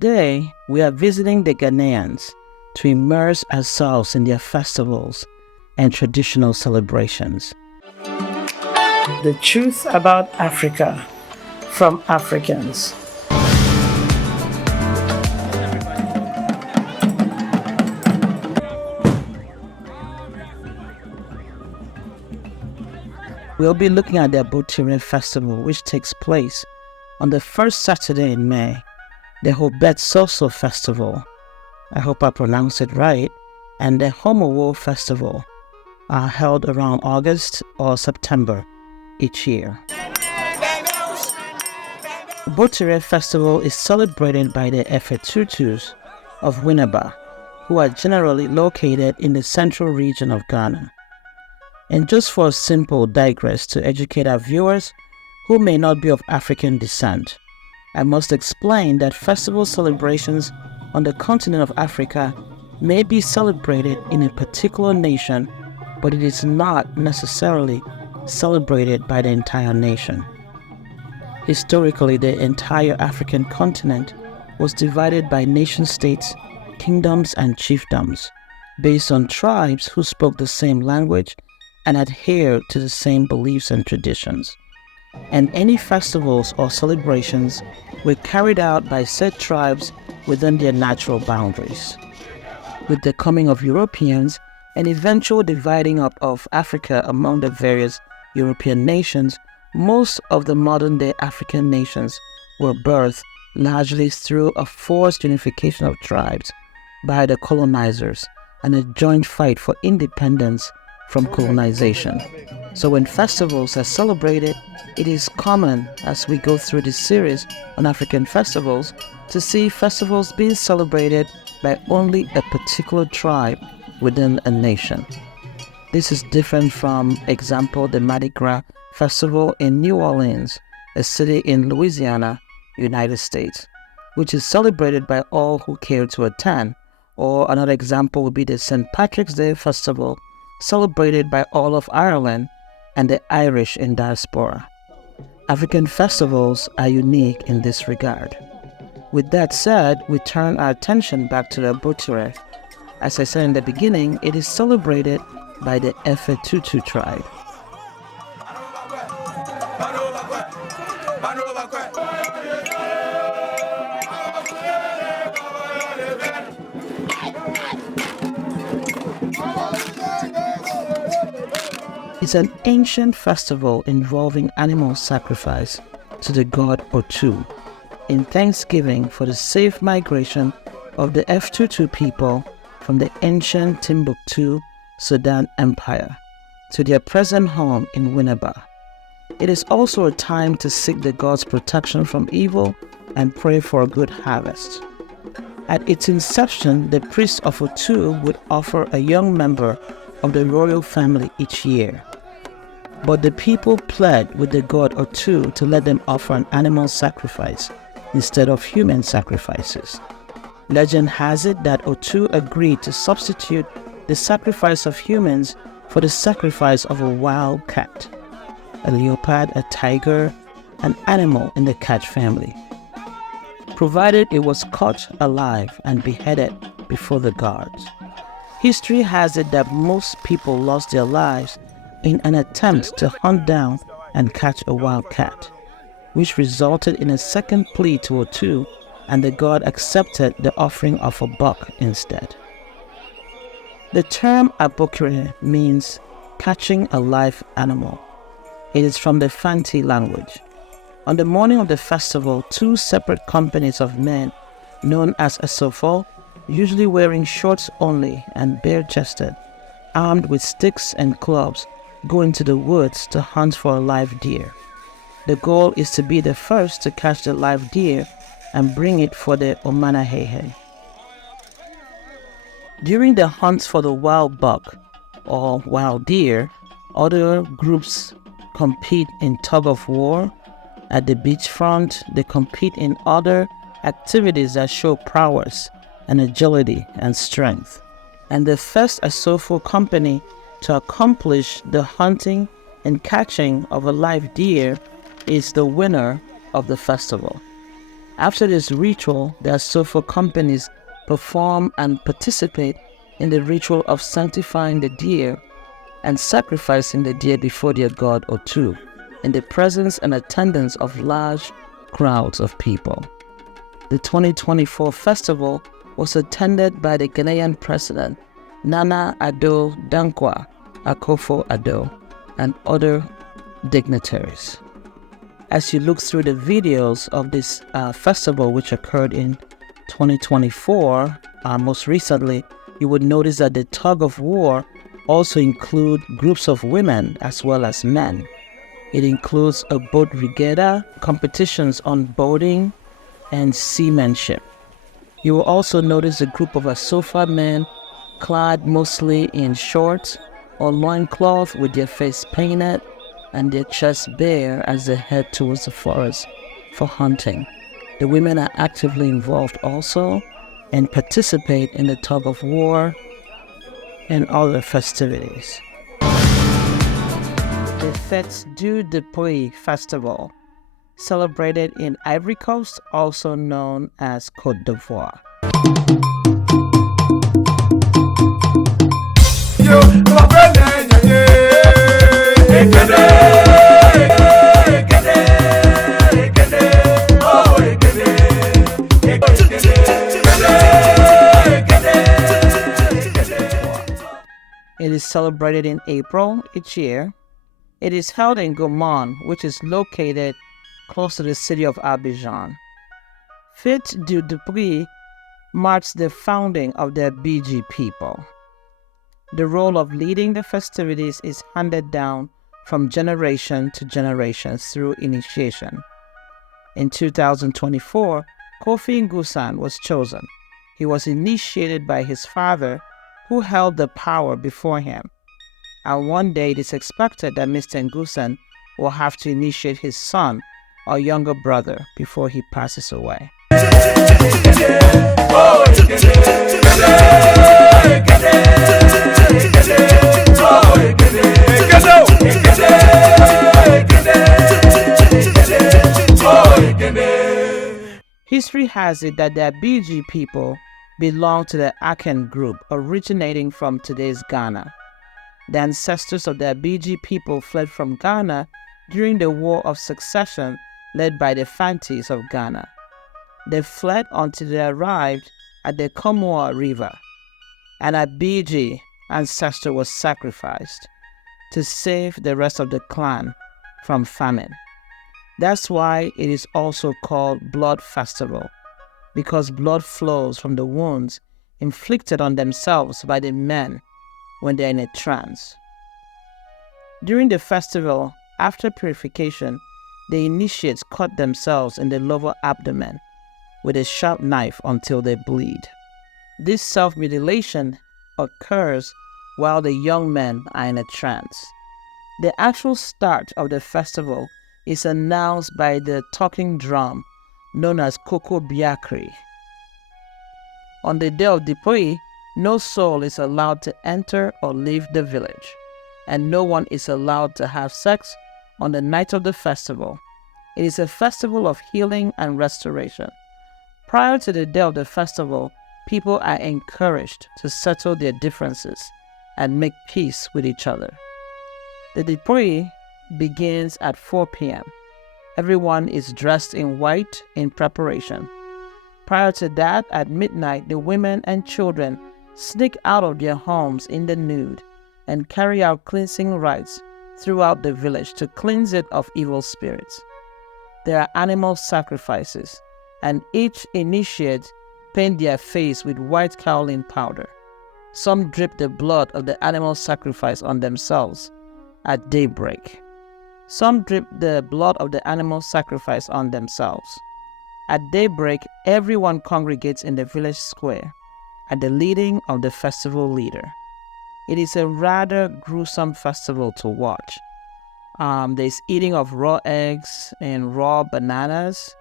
Today, we are visiting the Ghanaians to immerse ourselves in their festivals and traditional celebrations. The truth about Africa from Africans. We'll be looking at the Aboakyer festival, which takes place on the first Saturday in May, the Hogbetsotso festival, I hope I pronounced it right, and the Homowo festival are held around August or September each year. The Aboakyer festival is celebrated by the Efetutus of Winneba, who are generally located in the central region of Ghana. And just for a simple digress to educate our viewers who may not be of African descent, I must explain that festival celebrations on the continent of Africa may be celebrated in a particular nation, but it is not necessarily celebrated by the entire nation. Historically, the entire African continent was divided by nation-states, kingdoms, and chiefdoms, based on tribes who spoke the same language and adhered to the same beliefs and traditions. And any festivals or celebrations were carried out by said tribes within their natural boundaries. With the coming of Europeans and eventual dividing up of Africa among the various European nations, most of the modern-day African nations were birthed largely through a forced unification of tribes by the colonizers and a joint fight for independence from colonization. So when festivals are celebrated, it is common as we go through this series on African festivals to see festivals being celebrated by only a particular tribe within a nation. This is different from, example, the Mardi Gras festival in New Orleans, a city in Louisiana, United States, which is celebrated by all who care to attend. Or another example would be the St. Patrick's Day festival, celebrated by all of Ireland and the Irish in diaspora. African festivals are unique in this regard. With that said, we turn our attention back to the Aboakyer. As I said in the beginning, it is celebrated by the Efetutu tribe. It's an ancient festival involving animal sacrifice to the god Otu in thanksgiving for the safe migration of the F22 people from the ancient Timbuktu, Sudan Empire to their present home in Winneba. It is also a time to seek the god's protection from evil and pray for a good harvest. At its inception, the priest of Otu would offer a young member of the royal family each year. But the people pled with the god Otu to let them offer an animal sacrifice instead of human sacrifices. Legend has it that Otu agreed to substitute the sacrifice of humans for the sacrifice of a wild cat, a leopard, a tiger, an animal in the cat family, provided it was caught alive and beheaded before the gods. History has it that most people lost their lives in an attempt to hunt down and catch a wild cat, which resulted in a second plea to Otu, and the god accepted the offering of a buck instead. The term Aboakyer means catching a live animal. It is from the Fanti language. On the morning of the festival, two separate companies of men, known as Asofo, usually wearing shorts only and bare-chested, armed with sticks and clubs, go into the woods to hunt for a live deer. The goal is to be the first to catch the live deer and bring it for the Omanahehe. During the hunt for the wild buck or wild deer, other groups compete in tug-of-war. At the beachfront, they compete in other activities that show prowess and agility and strength. And the first Asofo company to accomplish the hunting and catching of a live deer is the winner of the festival. After this ritual, the Asofo companies perform and participate in the ritual of sanctifying the deer and sacrificing the deer before their god or two, in the presence and attendance of large crowds of people. The 2024 festival was attended by the Ghanaian president, Nana Addo Dankwa Akufo-Addo, and other dignitaries. As you look through the videos of this festival, which occurred in 2024, most recently, you would notice that the tug of war also include groups of women as well as men. It includes a boat regatta, competitions on boating, and seamanship. You will also notice a group of Asofa men clad mostly in shorts or loincloth with their face painted and their chests bare as they head towards the forest for hunting. The women are actively involved also and participate in the tug of war and other festivities. The Fete Dipri festival, celebrated in Ivory Coast, also known as Côte d'Ivoire. It is celebrated in April each year. It is held in Gaumont, which is located close to the city of Abidjan. Fete Dipri marks the founding of the BG people. The role of leading the festivities is handed down from generation to generation through initiation. In 2024, Kofi Ngusan was chosen. He was initiated by his father, who held the power before him. And one day it is expected that Mr. Ngusan will have to initiate his son or younger brother before he passes away. History has it that the BG people belong to the Akan group originating from today's Ghana. The ancestors of the BG people fled from Ghana during the War of Succession led by the Fantis of Ghana. They fled until they arrived at the Homowo River, and a BG ancestor was sacrificed to save the rest of the clan from famine. That's why it is also called Blood Festival, because blood flows from the wounds inflicted on themselves by the men when they're in a trance. During the festival, after purification, the initiates cut themselves in the lower abdomen with a sharp knife until they bleed. This self-mutilation occurs while the young men are in a trance. The actual start of the festival is announced by the talking drum known as Koko Biakri. On the day of Dipri, no soul is allowed to enter or leave the village, and no one is allowed to have sex on the night of the festival. It is a festival of healing and restoration. Prior to the day of the festival, people are encouraged to settle their differences and make peace with each other. The Dipri begins at 4 p.m. Everyone is dressed in white in preparation. Prior to that, at midnight, the women and children sneak out of their homes in the nude and carry out cleansing rites throughout the village to cleanse it of evil spirits. There are animal sacrifices, and each initiate paint their face with white kaolin powder. Some drip the blood of the animal sacrifice on themselves at daybreak. Some drip the blood of the animal sacrifice on themselves. At daybreak, everyone congregates in the village square at the leading of the festival leader. It is a rather gruesome festival to watch. There's eating of raw eggs and raw bananas.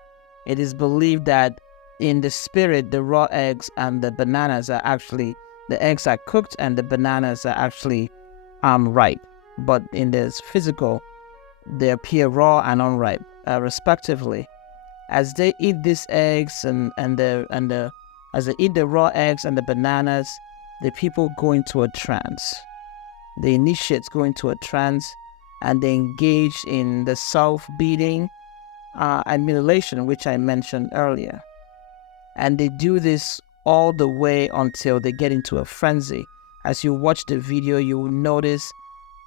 It is believed that in the spirit, the raw eggs and the bananas are actually, the eggs are cooked and the bananas are actually ripe. But in the physical, they appear raw and unripe, respectively. As they eat these eggs as they eat the raw eggs and the bananas, the people go into a trance. The initiates go into a trance, and they engage in the self-beating and mutilation, which I mentioned earlier. And they do this all the way until they get into a frenzy. As you watch the video, you will notice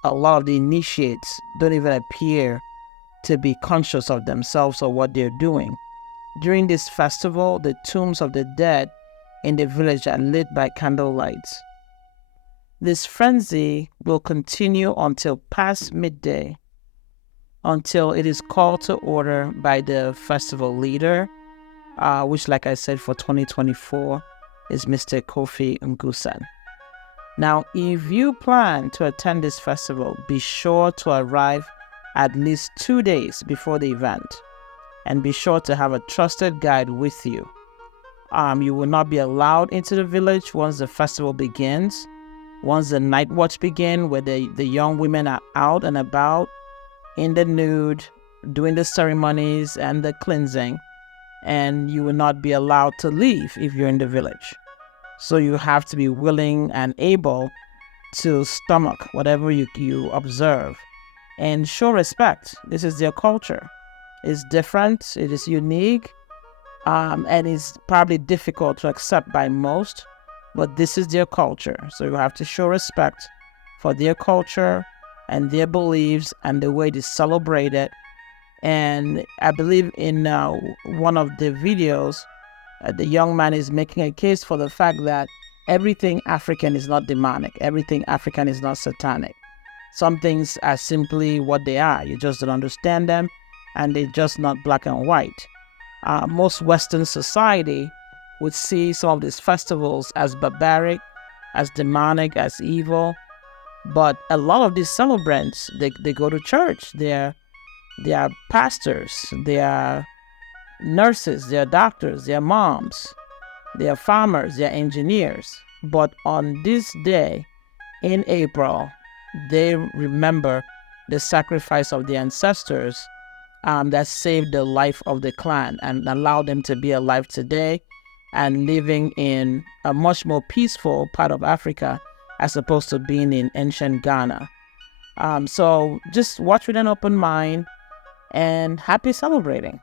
a lot of the initiates don't even appear to be conscious of themselves or what they're doing. During this festival, the tombs of the dead in the village are lit by candlelight. This frenzy will continue until past midday, until it is called to order by the festival leader, which, like I said, for 2024 is Mr. Kofi Ngusan. Now, if you plan to attend this festival, be sure to arrive at least 2 days before the event, and be sure to have a trusted guide with you. You will not be allowed into the village once the festival begins. Once the night watch begins, where the young women are out and about in the nude, doing the ceremonies and the cleansing, and you will not be allowed to leave if you're in the village. So you have to be willing and able to stomach whatever you observe and show respect. This is their culture. It's different, it is unique, and it's probably difficult to accept by most, but this is their culture. So you have to show respect for their culture and their beliefs and the way they celebrate it. And I believe in one of the videos, the young man is making a case for the fact that everything African is not demonic. Everything African is not satanic. Some things are simply what they are. You just don't understand them, and they're just not black and white. Most Western society would see some of these festivals as barbaric, as demonic, as evil. But a lot of these celebrants, they go to church. They are pastors. They are nurses. They are doctors. They are moms. They are farmers. They are engineers. But on this day in April, they remember the sacrifice of the ancestors that saved the life of the clan and allowed them to be alive today and living in a much more peaceful part of Africa as opposed to being in ancient Ghana. So just watch with an open mind and happy celebrating.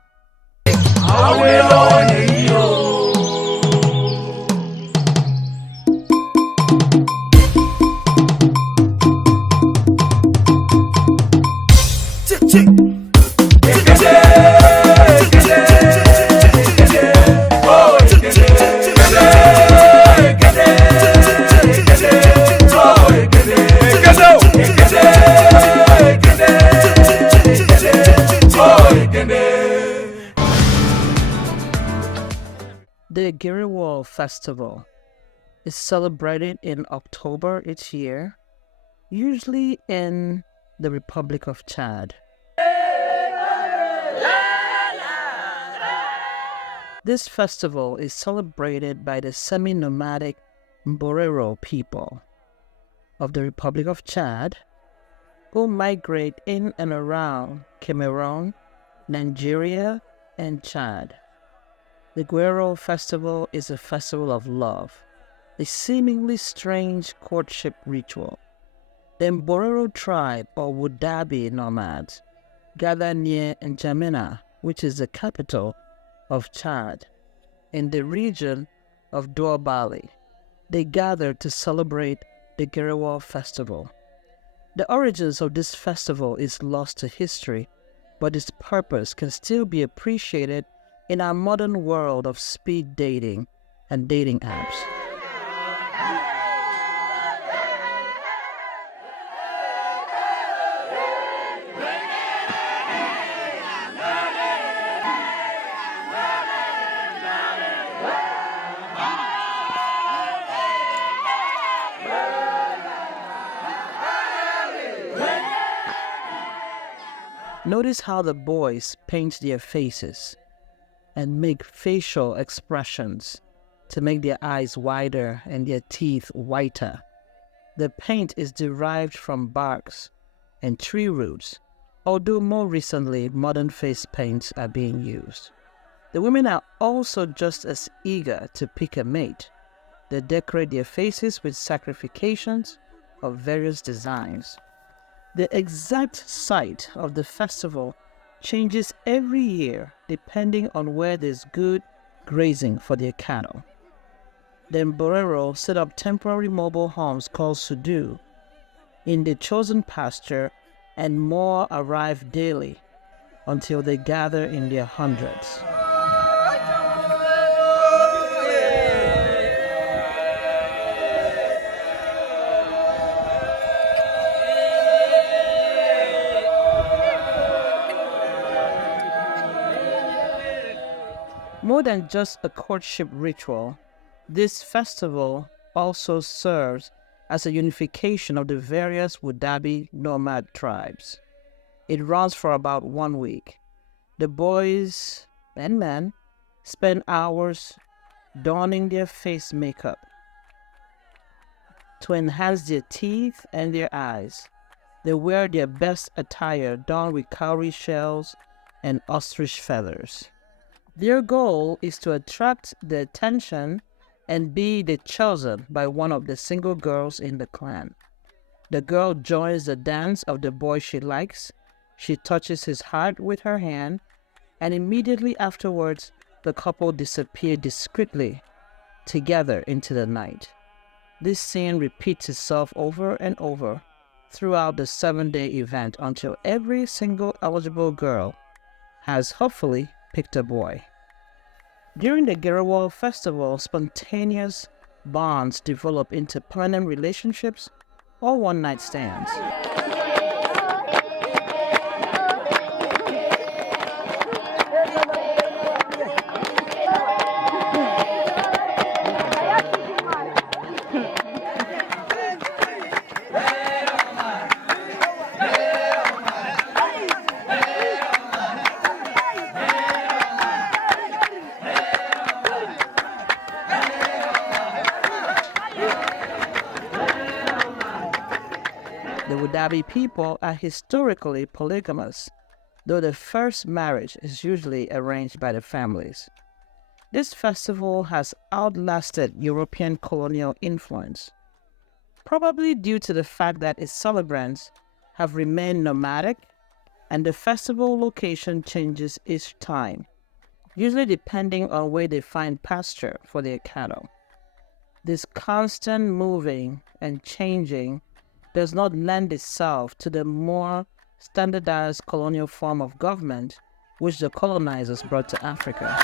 The Gerewol festival is celebrated in October each year, usually in the Republic of Chad. This festival is celebrated by the semi-nomadic Mborero people of the Republic of Chad who migrate in and around Cameroon, Nigeria, and Chad. The Gerewol festival is a festival of love, a seemingly strange courtship ritual. The Mborero tribe, or Wudabi nomads, gather near N'Djamena, which is the capital of Chad, in the region of Douabali. They gather to celebrate the Gerewol festival. The origins of this festival is lost to history, but its purpose can still be appreciated in our modern world of speed dating and dating apps. Notice how the boys paint their faces and make facial expressions to make their eyes wider and their teeth whiter. The paint is derived from barks and tree roots, although more recently modern face paints are being used. The women are also just as eager to pick a mate. They decorate their faces with sacrifications of various designs. The exact site of the festival changes every year depending on where there's good grazing for their cattle. The Mborero set up temporary mobile homes called Sudu in the chosen pasture, and more arrive daily until they gather in their hundreds. More than just a courtship ritual, this festival also serves as a unification of the various Wudabi nomad tribes. It runs for about 1 week. The boys and men spend hours donning their face makeup to enhance their teeth and their eyes. They wear their best attire done with cowrie shells and ostrich feathers. Their goal is to attract the attention and be the chosen by one of the single girls in the clan. The girl joins the dance of the boy she likes. She touches his heart with her hand, and immediately afterwards, the couple disappear discreetly together into the night. This scene repeats itself over and over throughout the 7-day event until every single eligible girl has hopefully picked a boy. During the Gerewol festival, spontaneous bonds develop into permanent relationships or one-night stands. The Wudabi people are historically polygamous, though the first marriage is usually arranged by the families. This festival has outlasted European colonial influence, probably due to the fact that its celebrants have remained nomadic and the festival location changes each time, usually depending on where they find pasture for their cattle. This constant moving and changing does not lend itself to the more standardized colonial form of government which the colonizers brought to Africa.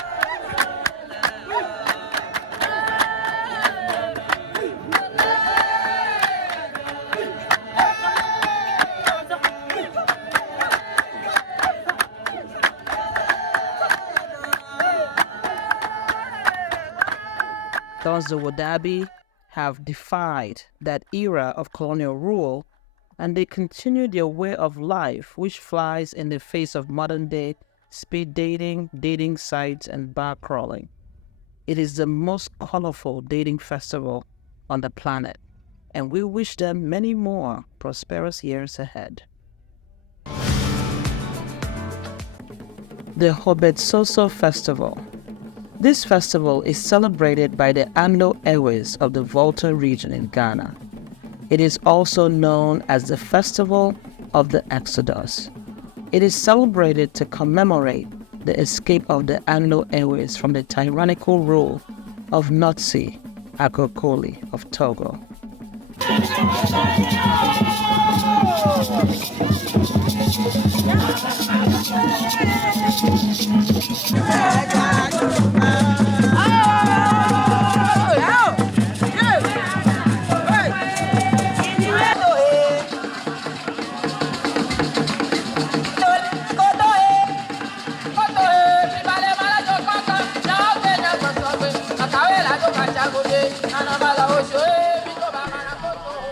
Thus, the Wudabi have defied that era of colonial rule, and they continue their way of life which flies in the face of modern-day speed dating, dating sites, and bar crawling. It is the most colorful dating festival on the planet, and we wish them many more prosperous years ahead. The Hogbetsotso Festival. This festival is celebrated by the Anglo-Ewes of the Volta region in Ghana. It is also known as the Festival of the Exodus. It is celebrated to commemorate the escape of the Anglo-Ewes from the tyrannical rule of Notsi Agokoli of Togo.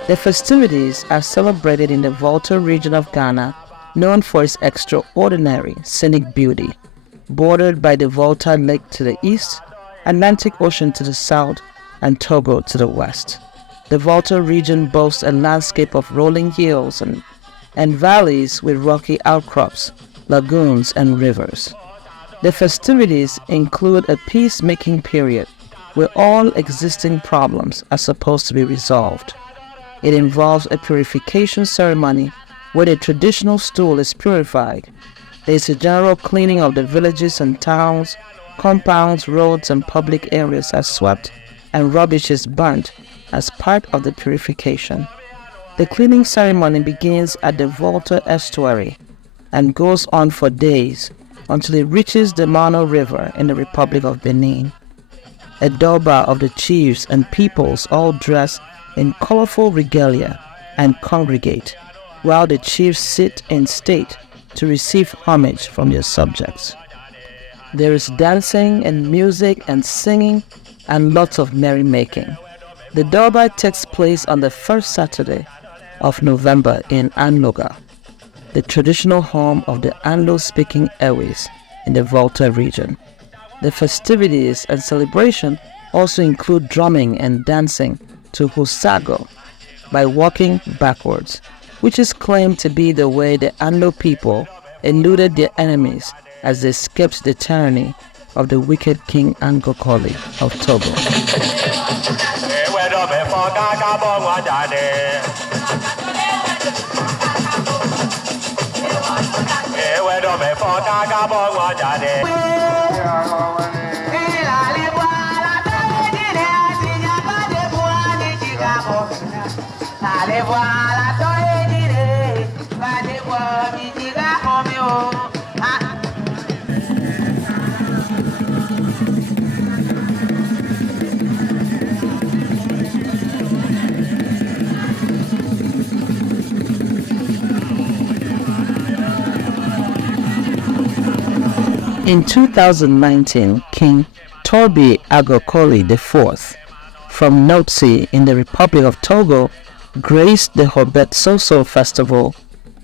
The festivities are celebrated in the Volta region of Ghana, known for its extraordinary scenic beauty, bordered by the Volta Lake to the east, Atlantic Ocean to the south, and Togo to the west. The Volta region boasts a landscape of rolling hills and valleys with rocky outcrops, lagoons, and rivers. The festivities include a peacemaking period where all existing problems are supposed to be resolved. It involves a purification ceremony where the traditional stool is purified. There is a general cleaning of the villages and towns, compounds, roads, and public areas are swept, and rubbish is burnt as part of the purification. The cleaning ceremony begins at the Volta estuary and goes on for days until it reaches the Mano River in the Republic of Benin. A Durbar of the chiefs and peoples all dress in colorful regalia and congregate, while the chiefs sit in state to receive homage from their subjects. There is dancing and music and singing and lots of merrymaking. The Durbar takes place on the first Saturday of November in Anloga, the traditional home of the Anglo-speaking Ewees in the Volta region. The festivities and celebration also include drumming and dancing to Husago by walking backwards, which is claimed to be the way the Anglo people eluded their enemies as they escaped the tyranny of the wicked King Angokoli of Togo. In 2019, King Torbi Agokoli IV from Notsi in the Republic of Togo graced the Hogbetsotso festival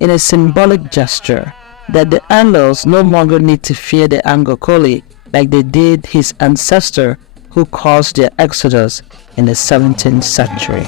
in a symbolic gesture that the Anglos no longer need to fear the Angokoli like they did his ancestor who caused their exodus in the 17th century.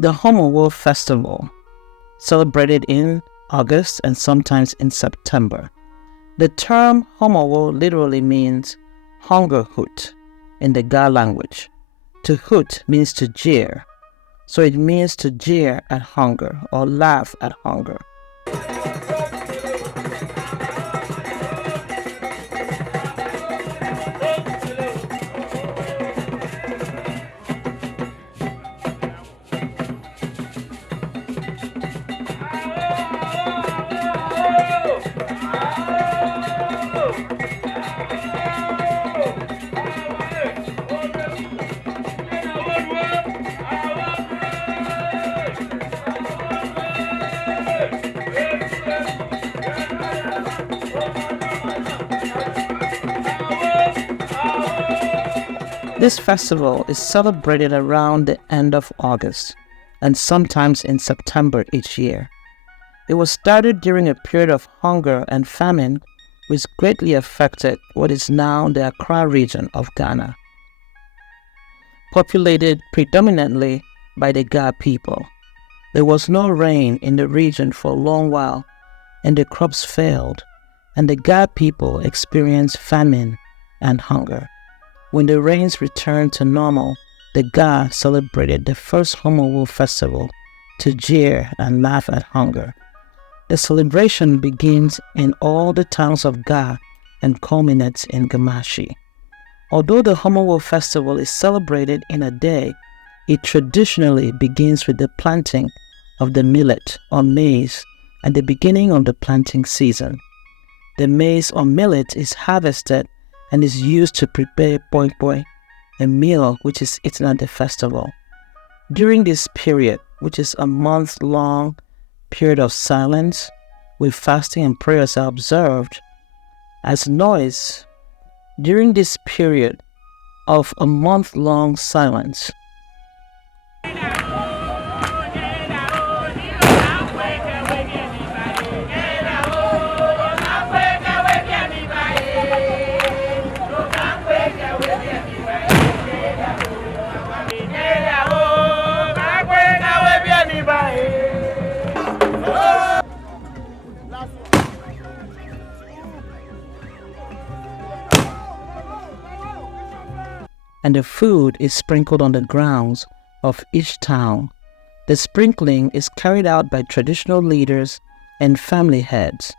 The Homowo festival, celebrated in August and sometimes in September. The term Homowo literally means hunger hoot in the Ga language. To hoot means to jeer, so it means to jeer at hunger or laugh at hunger. This festival is celebrated around the end of August and sometimes in September each year. It was started during a period of hunger and famine which greatly affected what is now the Accra region of Ghana, populated predominantly by the Ga people. There was no rain in the region for a long while, and the crops failed, and the Ga people experienced famine and hunger. When the rains returned to normal, the Ga celebrated the first Homowo festival to jeer and laugh at hunger. The celebration begins in all the towns of Ga and culminates in Gamashi. Although the Homowo festival is celebrated in a day, it traditionally begins with the planting of the millet or maize at the beginning of the planting season. The maize or millet is harvested and is used to prepare poi poi, a meal which is eaten at the festival. During this period, which is a month-long period of silence, with fasting and prayers are observed as noise. During this period of a month-long silence, and the food is sprinkled on the grounds of each town. The sprinkling is carried out by traditional leaders and family heads.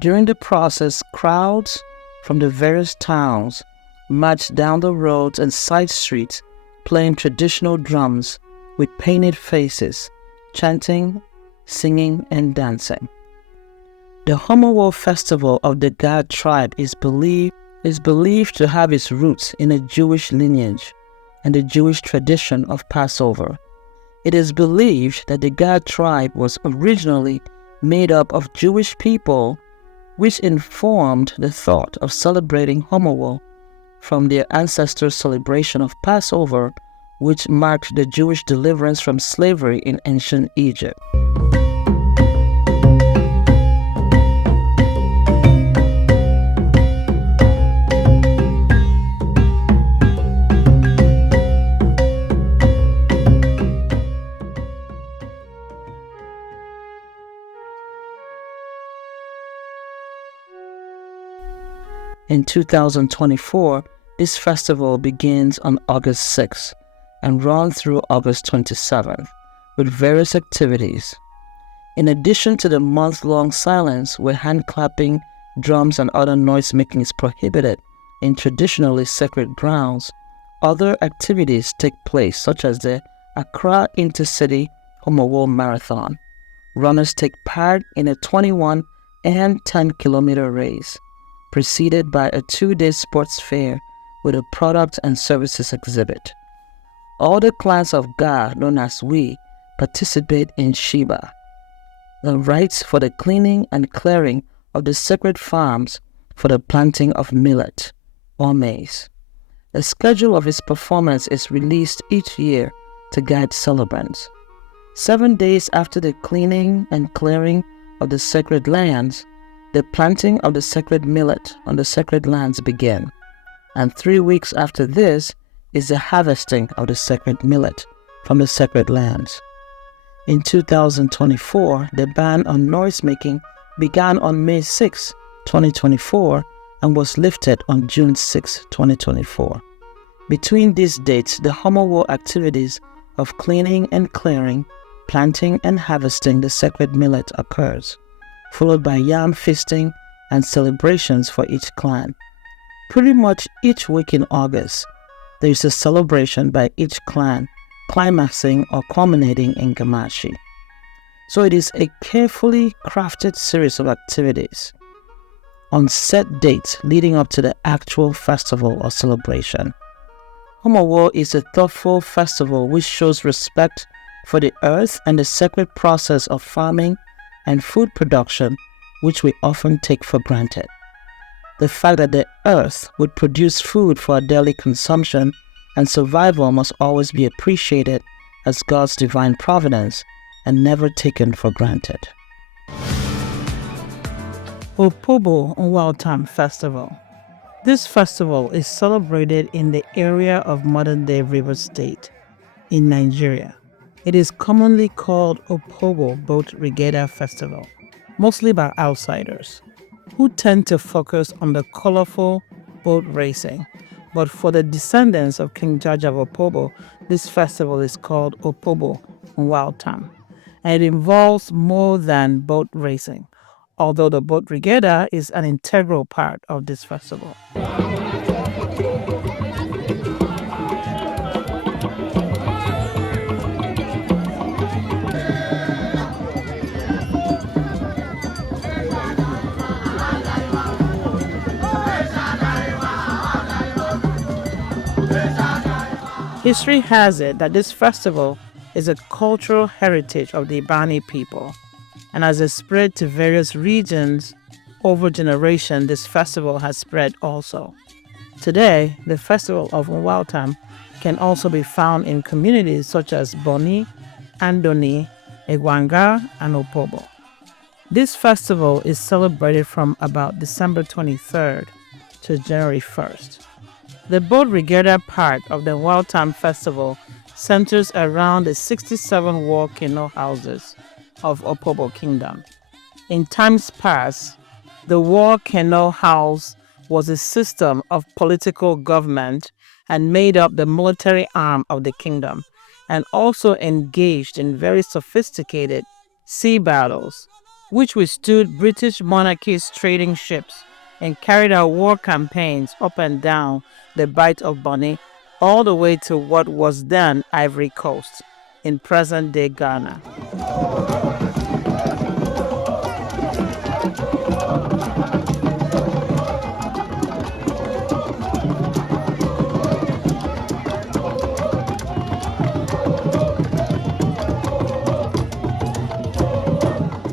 During the process, crowds from the various towns march down the roads and side streets playing traditional drums with painted faces, chanting, singing, and dancing. The Homowo festival of the Ga tribe is believed to have its roots in a Jewish lineage and the Jewish tradition of Passover. It is believed that the Ga tribe was originally made up of Jewish people, which informed the thought of celebrating Homowo from their ancestral celebration of Passover, which marked the Jewish deliverance from slavery in ancient Egypt. In 2024, this festival begins on August 6th and runs through August 27th with various activities. In addition to the month-long silence where hand clapping, drums, and other noise making is prohibited in traditionally sacred grounds, other activities take place such as the Accra Intercity Homowo Marathon. Runners take part in a 21 and 10-kilometer race, preceded by a 2-day sports fair with a product and services exhibit. All the clans of Ga, known as We, participate in Shiba, the rites for the cleaning and clearing of the sacred farms for the planting of millet or maize. A schedule of its performance is released each year to guide celebrants. 7 days after the cleaning and clearing of the sacred lands, the planting of the sacred millet on the sacred lands begin, and 3 weeks after this is the harvesting of the sacred millet from the sacred lands. In 2024, the ban on noise-making began on May 6, 2024, and was lifted on June 6, 2024. Between these dates, the Homowo activities of cleaning and clearing, planting and harvesting the sacred millet occurs, followed by yam feasting and celebrations for each clan. Pretty much each week in August, there is a celebration by each clan, climaxing or culminating in Gamashi. So it is a carefully crafted series of activities on set dates leading up to the actual festival or celebration. Homowo is a thoughtful festival which shows respect for the earth and the sacred process of farming and food production which we often take for granted. The fact that the earth would produce food for our daily consumption and survival must always be appreciated as God's divine providence and never taken for granted. Opobo Uruan Festival. This festival is celebrated in the area of modern-day Rivers State in Nigeria. It is commonly called Opobo Boat Regatta Festival, mostly by outsiders, who tend to focus on the colorful boat racing. But for the descendants of King Jaja of Opobo, this festival is called Opobo Uruan, and it involves more than boat racing, although the boat regatta is an integral part of this festival. History has it that this festival is a cultural heritage of the Ibani people, and as it spread to various regions over generations, this festival has spread also. Today, the festival of Uruan can also be found in communities such as Boni, Andoni, Egwanga, and Opobo. This festival is celebrated from about December 23rd to January 1st. The boat regatta part of the Uruan festival centers around the 67 war canoe houses of Opobo Kingdom. In times past, the war canoe house was a system of political government and made up the military arm of the kingdom, and also engaged in very sophisticated sea battles, which withstood British monarchy's trading ships and carried out war campaigns up and down the Bight of Boni, all the way to what was then Ivory Coast, in present-day Ghana.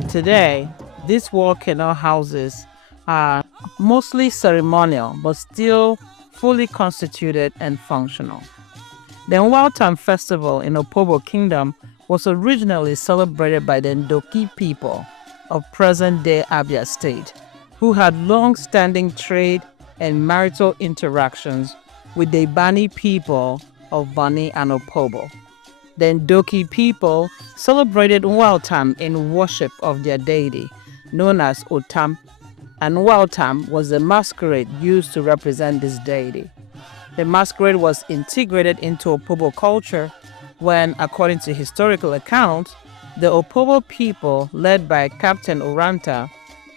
Today, these war canoe houses are mostly ceremonial, but still fully constituted and functional. The Uruan festival in Opobo Kingdom was originally celebrated by the Ndoki people of present-day Abia State, who had long-standing trade and marital interactions with the Ibani people of Bani and Opobo. The Ndoki people celebrated Uruan in worship of their deity, known as Otam, and Uruan was the masquerade used to represent this deity. The masquerade was integrated into Opobo culture when, according to historical accounts, the Opobo people, led by Captain Oranta,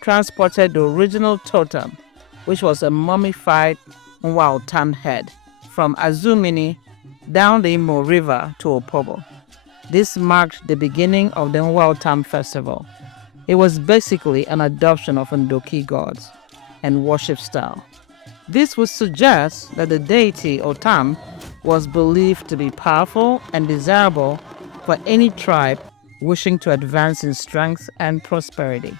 transported the original totem, which was a mummified Uruan head, from Azumini down the Imo River to Opobo. This marked the beginning of the Uruan festival. It was basically an adoption of Ndoki gods and worship style. This would suggest that the deity Otam was believed to be powerful and desirable for any tribe wishing to advance in strength and prosperity.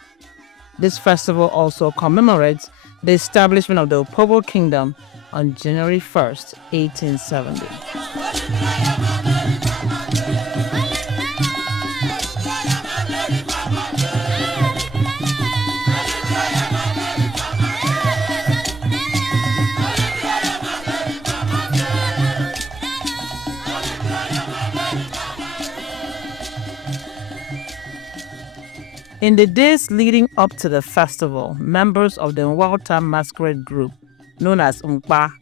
This festival also commemorates the establishment of the Opobo Kingdom on January 1st, 1870. In the days leading up to the festival, members of the Uruan masquerade group, known as Umpa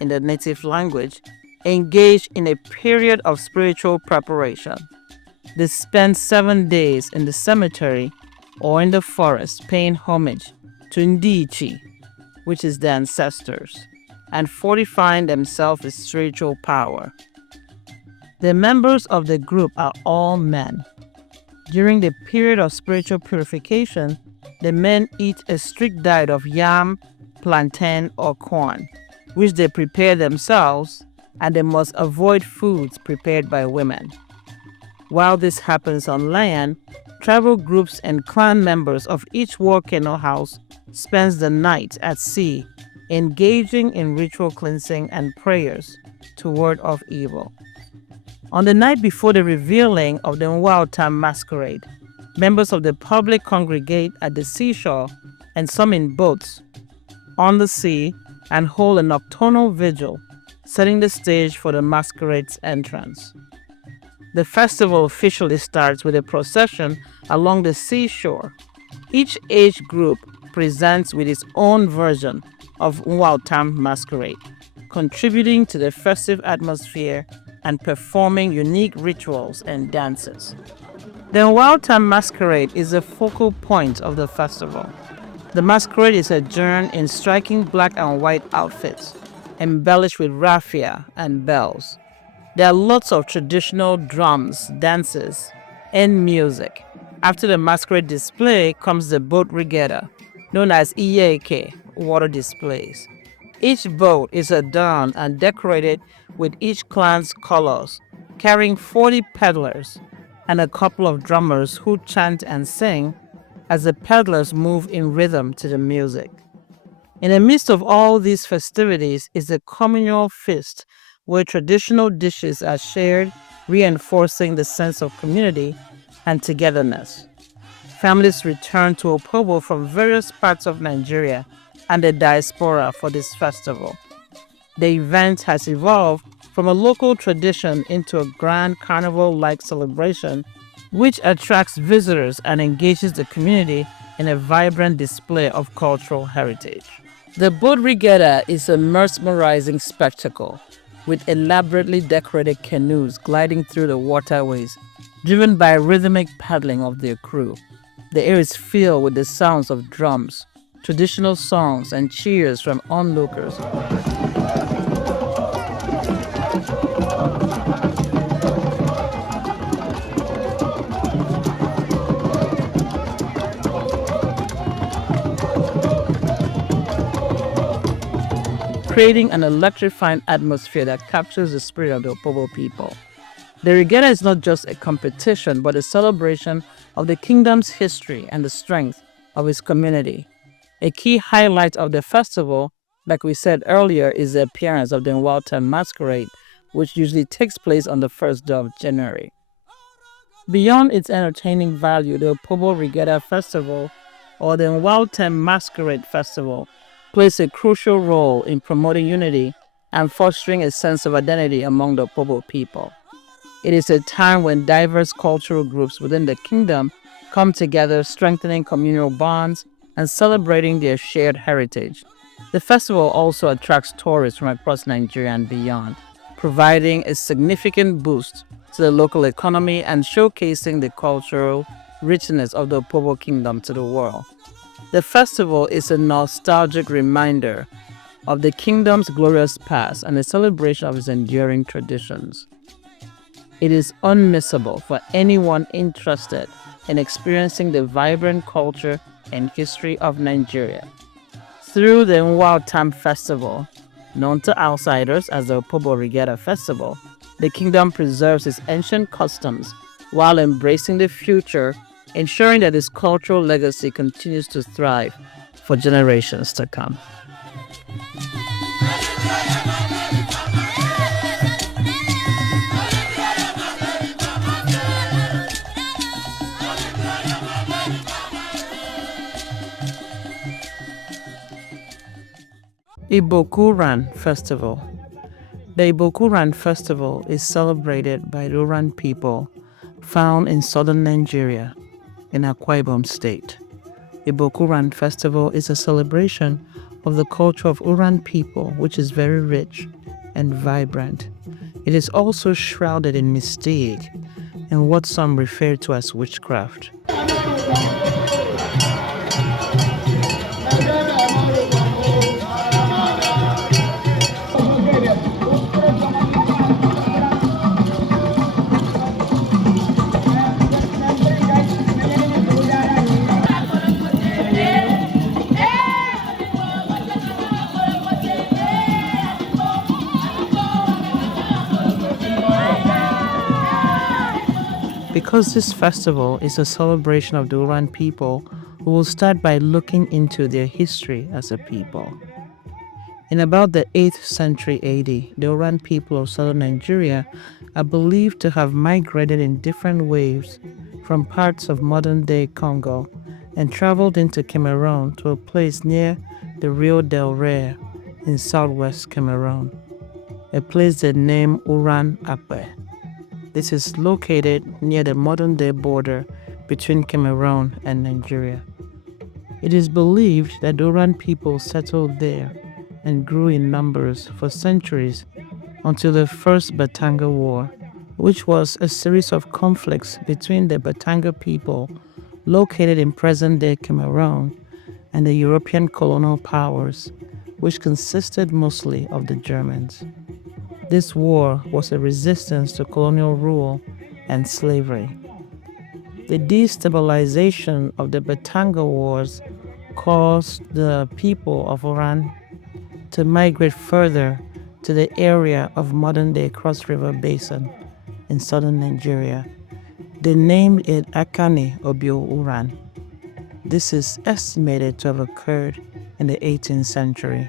in the native language, engaged in a period of spiritual preparation. They spent 7 days in the cemetery or in the forest paying homage to Ndiichi, which is the ancestors, and fortifying themselves with spiritual power. The members of the group are all men. During the period of spiritual purification, the men eat a strict diet of yam, plantain, or corn, which they prepare themselves, and they must avoid foods prepared by women. While this happens on land, tribal groups and clan members of each volcano house spends the night at sea, engaging in ritual cleansing and prayers to ward off evil. On the night before the revealing of the Nwautam masquerade, members of the public congregate at the seashore and some in boats on the sea and hold a nocturnal vigil, setting the stage for the masquerade's entrance. The festival officially starts with a procession along the seashore. Each age group presents with its own version of Nwautam masquerade, contributing to the festive atmosphere and performing unique rituals and dances. The Nwautam masquerade is a focal point of the festival. The masquerade is adorned in striking black and white outfits, embellished with raffia and bells. There are lots of traditional drums, dances, and music. After the masquerade display comes the boat regatta, known as Iyeke, water displays. Each boat is adorned and decorated with each clan's colors, carrying 40 peddlers and a couple of drummers who chant and sing as the peddlers move in rhythm to the music. In the midst of all these festivities is a communal feast where traditional dishes are shared, reinforcing the sense of community and togetherness. Families return to Opobo from various parts of Nigeria and the diaspora for this festival. The event has evolved from a local tradition into a grand carnival-like celebration which attracts visitors and engages the community in a vibrant display of cultural heritage. The boat regatta is a mesmerizing spectacle with elaborately decorated canoes gliding through the waterways, driven by rhythmic paddling of their crew. The air is filled with the sounds of drums, traditional songs, and cheers from onlookers. Creating an electrifying atmosphere that captures the spirit of the Opobo people. The regatta is not just a competition, but a celebration of the kingdom's history and the strength of its community. A key highlight of the festival, like we said earlier, is the appearance of the Nwautam masquerade, which usually takes place on the first day of January. Beyond its entertaining value, the Opobo Regatta Festival, or the Nwautam Masquerade Festival, plays a crucial role in promoting unity and fostering a sense of identity among the Opobo people. It is a time when diverse cultural groups within the kingdom come together, strengthening communal bonds and celebrating their shared heritage. The festival also attracts tourists from across Nigeria and beyond, providing a significant boost to the local economy and showcasing the cultural richness of the Opobo kingdom to the world. The festival is a nostalgic reminder of the kingdom's glorious past and a celebration of its enduring traditions. It is unmissable for anyone interested in experiencing the vibrant culture and history of Nigeria. Through the Nwautam Festival, known to outsiders as the Opobo Regatta Festival, the kingdom preserves its ancient customs while embracing the future, ensuring that its cultural legacy continues to thrive for generations to come. Iboku Uruan Festival. The Iboku Uruan Festival is celebrated by the Uruan people found in southern Nigeria in Akwa Ibom State. Iboku Uruan Festival is a celebration of the culture of Uruan people, which is very rich and vibrant. It is also shrouded in mystique and what some refer to as witchcraft. Because this festival is a celebration of the Uran people, we will start by looking into their history as a people. In about the 8th century AD, the Uran people of southern Nigeria are believed to have migrated in different waves from parts of modern-day Congo and traveled into Cameroon to a place near the Rio del Rare in southwest Cameroon, a place they name Uran Akbe. This is located near the modern-day border between Cameroon and Nigeria. It is believed that the Uran people settled there and grew in numbers for centuries until the First Batanga War, which was a series of conflicts between the Batanga people located in present-day Cameroon and the European colonial powers, which consisted mostly of the Germans. This war was a resistance to colonial rule and slavery. The destabilization of the Batanga Wars caused the people of Uran to migrate further to the area of modern-day Cross River Basin in southern Nigeria. They named it Akane Obio Uran. This is estimated to have occurred in the 18th century.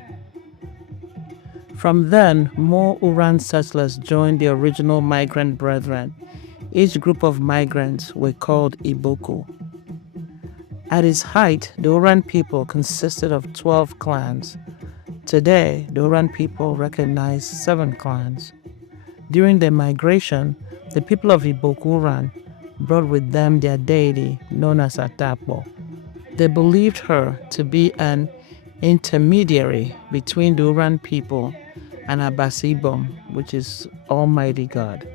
From then, more Uran settlers joined the original migrant brethren. Each group of migrants were called Iboku. At its height, the Uran people consisted of 12 clans. Today, the Uran people recognize 7 clans. During their migration, the people of Iboku Uran brought with them their deity known as Atapo. They believed her to be an intermediary between the Uran people and Abasibom, which is Almighty God.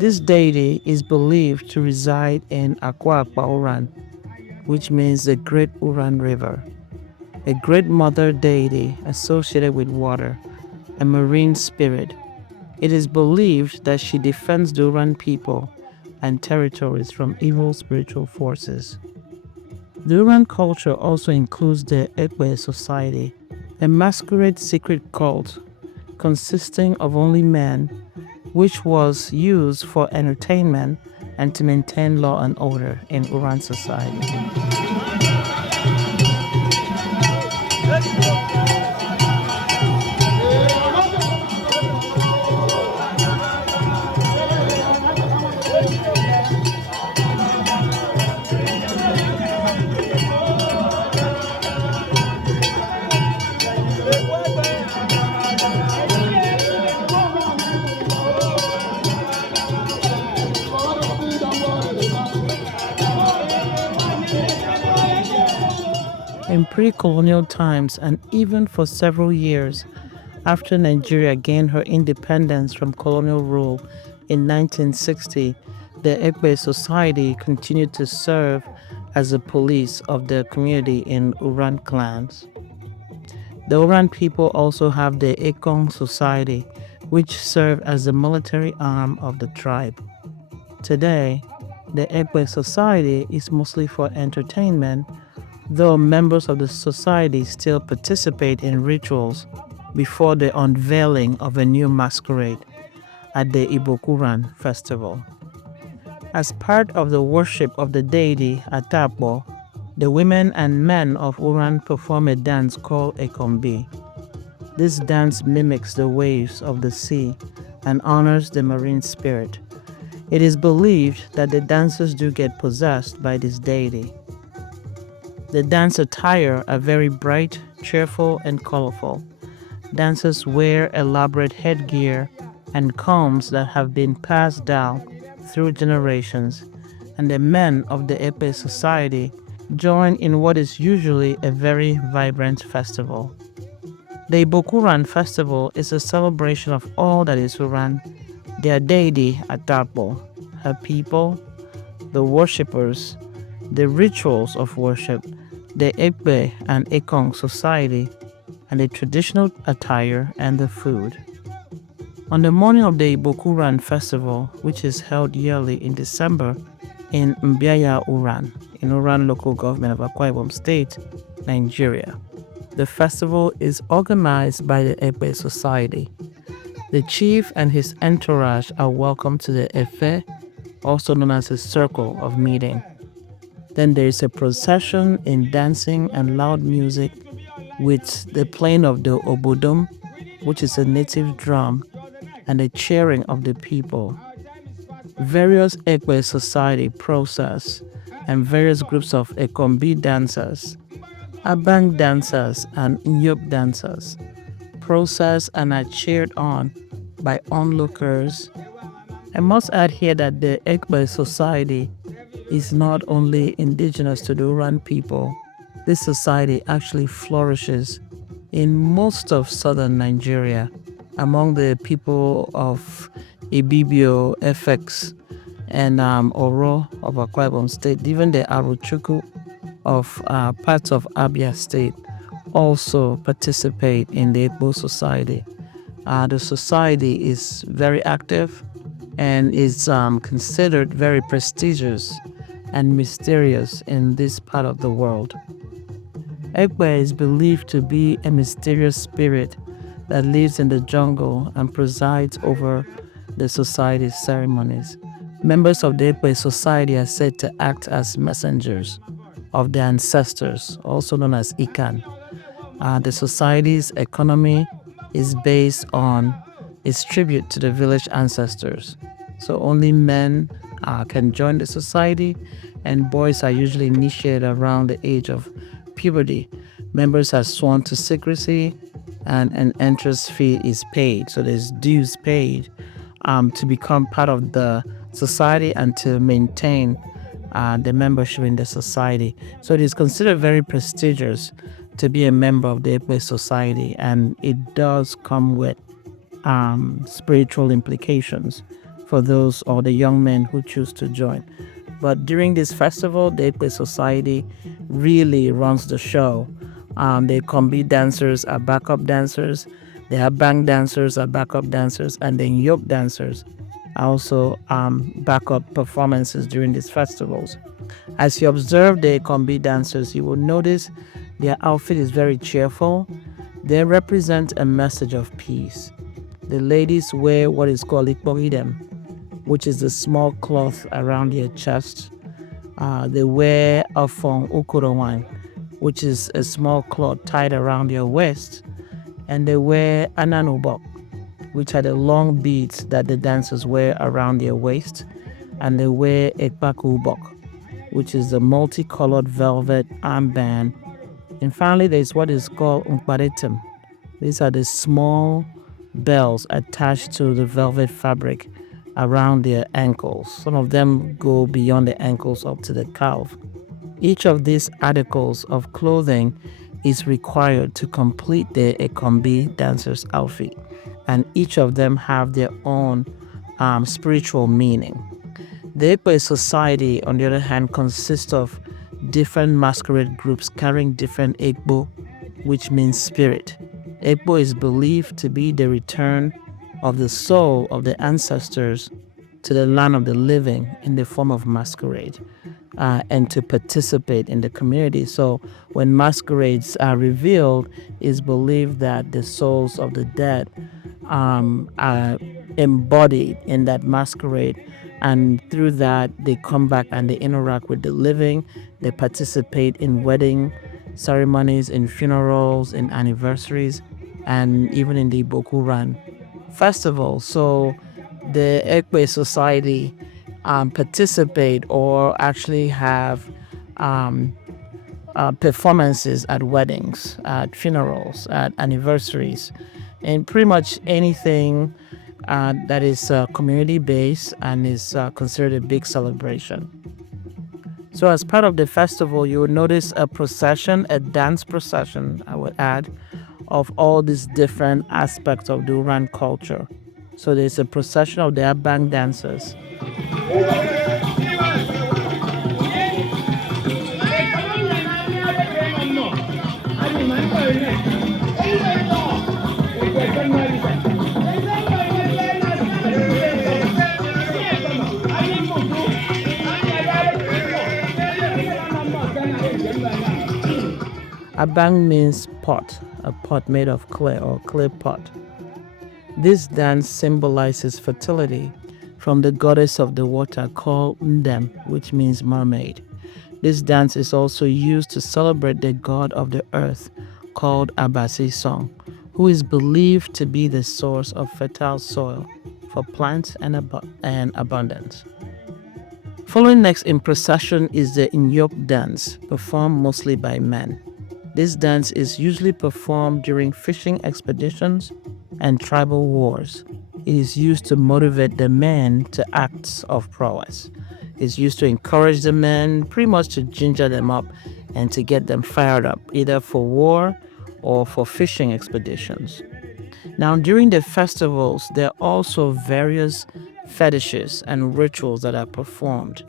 This deity is believed to reside in Akwa Uran, which means the Great Uran River, a great mother deity associated with water, a marine spirit. It is believed that she defends the Uran people and territories from evil spiritual forces. The Uran culture also includes the Ekwe society, a masquerade secret cult consisting of only men, which was used for entertainment and to maintain law and order in Uran society. In pre-colonial times, and even for several years after Nigeria gained her independence from colonial rule in 1960, the Ekwe society continued to serve as the police of the community in Uran clans. The Uran people also have the Ekong society, which serve as the military arm of the tribe. Today, the Ekwe society is mostly for entertainment, though members of the society still participate in rituals before the unveiling of a new masquerade at the Iboku Uruan festival. As part of the worship of the deity Atapo, the women and men of Uran perform a dance called Ekombi. This dance mimics the waves of the sea and honors the marine spirit. It is believed that the dancers do get possessed by this deity. The dance attire are very bright, cheerful, and colorful. Dancers wear elaborate headgear and combs that have been passed down through generations, and the men of the Epe society join in what is usually a very vibrant festival. The Iboku Uruan festival is a celebration of all that is Uran, their deity Atapo, her people, the worshippers, the rituals of worship, the Ekpe and Ekong society, and the traditional attire and the food. On the morning of the Iboku Uruan festival, which is held yearly in December in Mbiaya Uran, in Uran local government of Akwa Ibom State, Nigeria, the festival is organized by the Ekpe society. The chief and his entourage are welcomed to the Efe, also known as a circle of meeting. Then there is a procession in dancing and loud music with the playing of the obodom, which is a native drum, and the cheering of the people. Various Ekwe society process and various groups of Ekombi dancers, Abang dancers, and Nyok dancers process and are cheered on by onlookers. I must add here that the Ekwe society is not only indigenous to the Uran people. This society actually flourishes in most of southern Nigeria among the people of Ibibio, FX, and Oro of Akwa Ibom State. Even the Aruchuku of parts of Abia State also participate in the Igbo society. The society is very active and is considered very prestigious and mysterious in this part of the world. Egbe is believed to be a mysterious spirit that lives in the jungle and presides over the society's ceremonies. Members of the Egbe society are said to act as messengers of their ancestors, also known as Ikan. The society's economy is based on its tribute to the village ancestors. So only men can join the society, and boys are usually initiated around the age of puberty. Members are sworn to secrecy, and an entrance fee is paid. So there's dues paid to become part of the society and to maintain the membership in the society. So it is considered very prestigious to be a member of the Ekwe society, and it does come with spiritual implications for those or the young men who choose to join. But during this festival, the Ekwe society really runs the show. The Kombi dancers are backup dancers, the Abang dancers are backup dancers, and the Nyok dancers are also backup performances during these festivals. As you observe the Kombi dancers, you will notice their outfit is very cheerful. They represent a message of peace. The ladies wear what is called ikporidem, which is the small cloth around their chest. They wear afong Uruan, which is a small cloth tied around their waist. And they wear ananubok, which are the long beads that the dancers wear around their waist. And they wear ekpakubok, which is the multicolored velvet armband. And finally, there's what is called umparetem. These are the small bells attached to the velvet fabric around their ankles. Some of them go beyond the ankles up to the calf. Each of these articles of clothing is required to complete the Ekombi dancer's outfit, and each of them have their own spiritual meaning. The Ekwe society, on the other hand, consists of different masquerade groups carrying different Ekbo, which means spirit. Ekbo is believed to be the return of the soul of the ancestors to the land of the living in the form of masquerade, and to participate in the community. So when masquerades are revealed, it's believed that the souls of the dead are embodied in that masquerade, and through that they come back and they interact with the living. They participate in wedding ceremonies, in funerals, in anniversaries, and even in the Iboku Uruan festival. So the Ekwe society participate or actually have performances at weddings, at funerals, at anniversaries, and pretty much anything that is community-based and is considered a big celebration. So as part of the festival, you will notice a procession, a dance procession, I would add, of all these different aspects of the Uruan culture. So there's a procession of the Abang dancers. Abang means pot, a pot made of clay or clay pot. This dance symbolizes fertility from the goddess of the water called Ndem, which means mermaid. This dance is also used to celebrate the god of the earth called Abasi, who is believed to be the source of fertile soil for plants and abundance. Following next in procession is the Inyok dance, performed mostly by men. This dance is usually performed during fishing expeditions and tribal wars. It is used to motivate the men to acts of prowess. It's used to encourage the men, pretty much to ginger them up and to get them fired up, either for war or for fishing expeditions. Now, during the festivals, there are also various fetishes and rituals that are performed.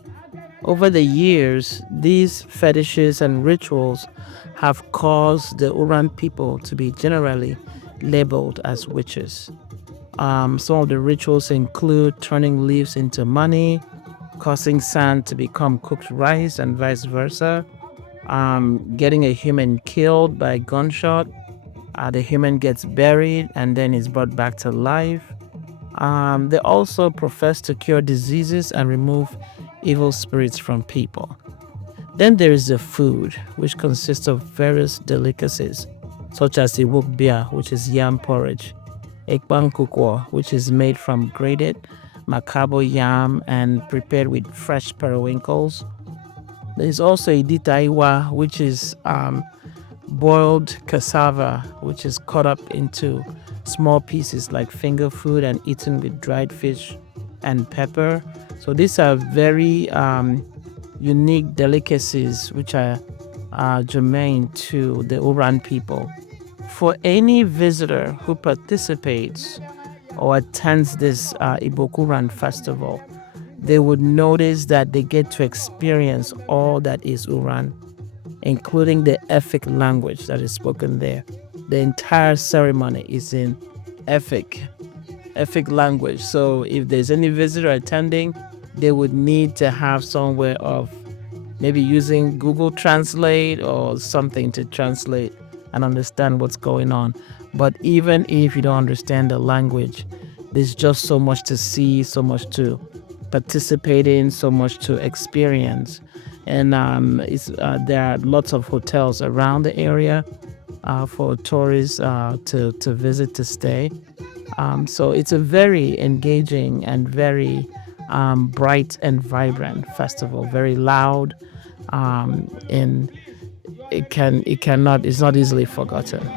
Over the years, these fetishes and rituals have caused the Uran people to be generally labeled as witches. Some of the rituals include turning leaves into money, causing sand to become cooked rice, and vice versa. Getting a human killed by a gunshot. The human gets buried and then is brought back to life. They also profess to cure diseases and remove evil spirits from people. Then there is the food, which consists of various delicacies, such as the wukbia, which is yam porridge, ekpankukwo, which is made from grated makabo yam and prepared with fresh periwinkles. There is also iditaiwa, which is boiled cassava, which is cut up into small pieces like finger food and eaten with dried fish and pepper. So these are very unique delicacies which are germane to the Uran people. For any visitor who participates or attends this Iboku Uruan festival, they would notice that they get to experience all that is Uran, including the Efik language that is spoken there. The entire ceremony is in Efik language. So if there's any visitor attending, they would need to have some way of maybe using Google Translate or something to translate and understand what's going on. But even if you don't understand the language, there's just so much to see, so much to participate in, so much to experience. And there are lots of hotels around the area for tourists to visit, to stay. So it's a very engaging and very bright and vibrant festival, very loud, and it's not easily forgotten.